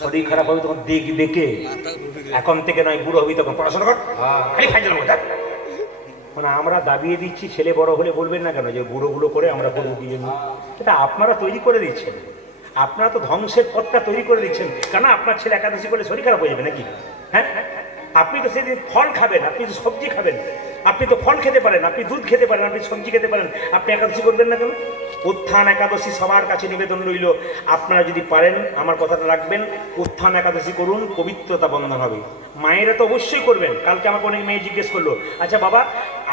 শরীর খারাপ হবে তখন দেখবে কে? এখন থেকে নয়, বুড়ো হবি তখন পড়াশোনা কর, খালি ফাইজল কথা। মানে আমরা দাবিয়ে দিচ্ছি, ছেলে বড় হলে বলবেন না কেন যে বুড়োগুলো করে আমরা করবো কি জন্য? এটা আপনারা তৈরি করে দিচ্ছেন, আপনারা তো ধ্বংসের পথটা তৈরি করে দিচ্ছেন। কেন আপনার ছেলে একাদশী করলে শরীর খারাপ হয়ে যাবে নাকি? হ্যাঁ, আপনি তো সেদিন ফল খাবেন, আপনি তো সবজি খাবেন, আপনি তো ফল খেতে পারেন, আপনি দুধ খেতে পারেন, আপনি সবজি খেতে পারেন, আপনি একাদশী করবেন না কেন? উত্থান একাদশী সবার কাছে নিবেদন রইল, আপনারা যদি পারেন আমার কথাটা রাখবেন, উত্থান একাদশী করুন, পবিত্রতা বন্ধন হবে। মায়েরা তো অবশ্যই করবেন। কালকে আমাকে অনেক মেয়ে জিজ্ঞেস করলো, আচ্ছা বাবা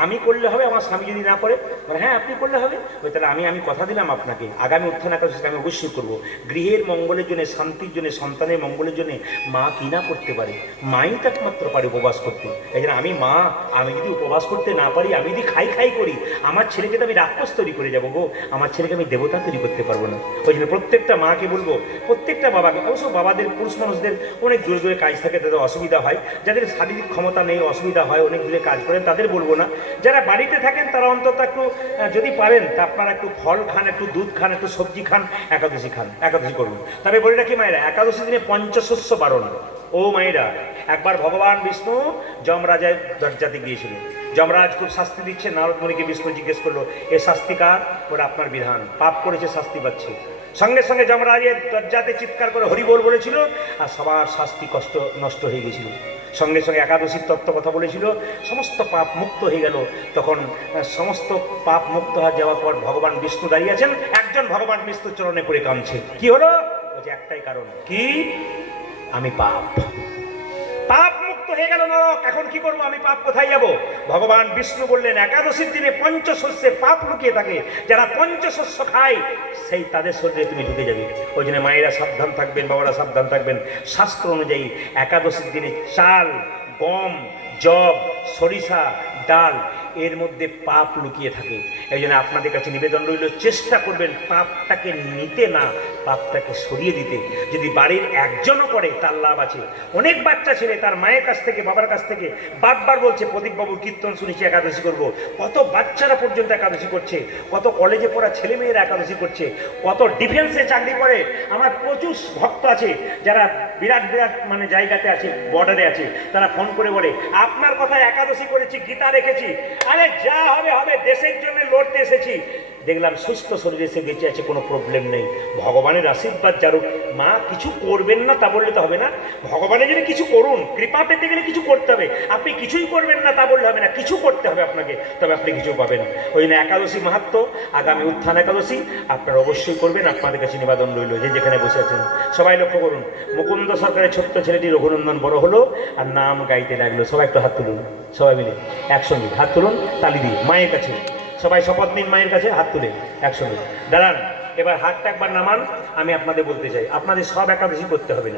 আমি করলে হবে, আমার স্বামী যদি না করে? হ্যাঁ আপনি করলে হবে। ওই তাহলে আমি কথা দিলাম আপনাকে, আগামী উত্থান একাদশী আমি অবশ্যই করবো। গৃহের মঙ্গলের জন্য, শান্তির জন্য, সন্তানের মঙ্গলের জন্য মা কি না করতে পারে? মাই তো একমাত্র পারে উপবাস করতে। এই জন্য আমি মা, আমি যদি উপবাস করতে না পারি, আমি যদি খাই খাই করি, আমার ছেলেকে তো আমি রাক্ষস তৈরি করে যাবো গো, আমার ছেলেকে আমি দেবতা তৈরি করতে পারবো না। ওই জন্য প্রত্যেকটা মাকে বলবো, প্রত্যেকটা বাবাকে, অবশ্য বাবাদের, পুরুষ মানুষদের অনেক দূরে দূরে কাজ থাকে, তাদের অসুবিধা হয়, যাদের শারীরিক ক্ষমতা নেই, অসুবিধা হয়, অনেক দূরে কাজ করেন, তাদের বলবো না। যারা বাড়িতে থাকেন তারা অন্তত একটু যদি পারেন তা আপনারা একটু ফল খান, একটু দুধ খান, একটু সবজি খান, একাদশী খান, একাদশী করুন। তবে বলে রাখি মায়েরা, একাদশী দিনে পঞ্চশস্য বারণ। ও মায়েরা, একবার ভগবান বিষ্ণু যমরাজের দরজাতে গিয়েছিলেন। যমরাজ খুব শাস্তি দিচ্ছে, নারদ মুনিকে বিষ্ণু জিজ্ঞেস করলো, এ শাস্তি কার? ওরা আপনার বিধান, পাপ করেছে শাস্তি পাচ্ছে। সঙ্গে সঙ্গে যমরাজের দরজাতে চিৎকার করে হরিবোল বলেছিল, আর সবার শাস্তি কষ্ট নষ্ট হয়ে গেছিল। সঙ্গে সঙ্গে একাদশীর তত্ত্ব কথা বলেছিল, সমস্ত পাপ মুক্ত হয়ে গেল। তখন সমস্ত পাপ মুক্ত হয়ে যাওয়ার পর ভগবান বিষ্ণু দাঁড়িয়ে আছেন, একজন ভগবান বিষ্ণুর চরণে পড়ে কাঁদছে। কি হলো? বলছে একটাই কারণ, কি? আমি পাপ মুক্ত হয়ে গেল নরক, এখন কি করবো? আমি পাপ কোথায় যাব? ভগবান বিষ্ণু বললেন, একাদশীর দিনে পঞ্চশস্যে পাপ লুকিয়ে থাকে, যারা পঞ্চশস্য খায় সেই তাদের শরীরে তুমি ঢুকে যাবে। ওই জন্য মায়েরা সাবধান থাকবেন, বাবারা সাবধান থাকবেন। শাস্ত্র অনুযায়ী একাদশীর দিনে চাল, গম, জব, সরিষা, ডাল, এর মধ্যে পাপ লুকিয়ে থাকে। এই জন্য আপনাদের কাছে নিবেদন রইল, চেষ্টা করবেন পাপটাকে নিতে না, পাপটাকে সরিয়ে দিতে। যদি বাড়ির একজনও করে তার লাভ আছে। অনেক বাচ্চা ছেলে তার মায়ের কাছ থেকে, বাবার কাছ থেকে বারবার বলছে, প্রদীপবাবুর কীর্তন শুনেছি একাদশী করব। কত বাচ্চারা পর্যন্ত একাদশী করছে, কত কলেজে পড়া ছেলেমেয়েরা একাদশী করছে, কত ডিফেন্সে চাকরি করে। আমার প্রচুর ভক্ত আছে যারা বিরাট বিরাট মানে জায়গাতে আছে, বর্ডারে আছে, তারা ফোন করে বলে, আপনার কথায় একাদশী করেছি, গীতা রেখেছি, আরে যা হবে হবে, দেশের জন্য লড়তে এসেছি। দেখলাম সুস্থ শরীরে সে বেঁচে আছে, কোনো প্রবলেম নেই। ভগবানের আশীর্বাদ জারুক। মা কিছু করবেন না তা বললে তো হবে না, ভগবানের জন্য কিছু করুন। কৃপা পেতে গেলে কিছু করতে হবে। আপনি কিছুই করবেন না তা বললে হবে না, কিছু করতে হবে আপনাকে, তবে আপনি কিছু পাবেন। ওই জন্য একাদশী মাহাত্ম্য, আগামী উত্থান একাদশী আপনারা অবশ্যই করবেন। আপনাদের কাছে নিবেদন রইল, যে যেখানে বসে আছেন সবাই লক্ষ্য করুন। মুকুন্দ সরকারের ছোট্ট ছেলেটি রঘুনন্দন বড় হলো আর নাম গাইতে লাগলো। সবাই একটু হাত তুলুন, সবাই মিলে একসঙ্গে হাত তুলুন, তালি দিয়ে মায়ের কাছে সবাই শপথ নিন, মায়ের কাছে হাত তুলে একসঙ্গে দাঁড়ান। এবার হাতটা একবার নামান। আমি আপনাদের বলতে চাই, আপনাদের সব একাদশী করতে হবে না,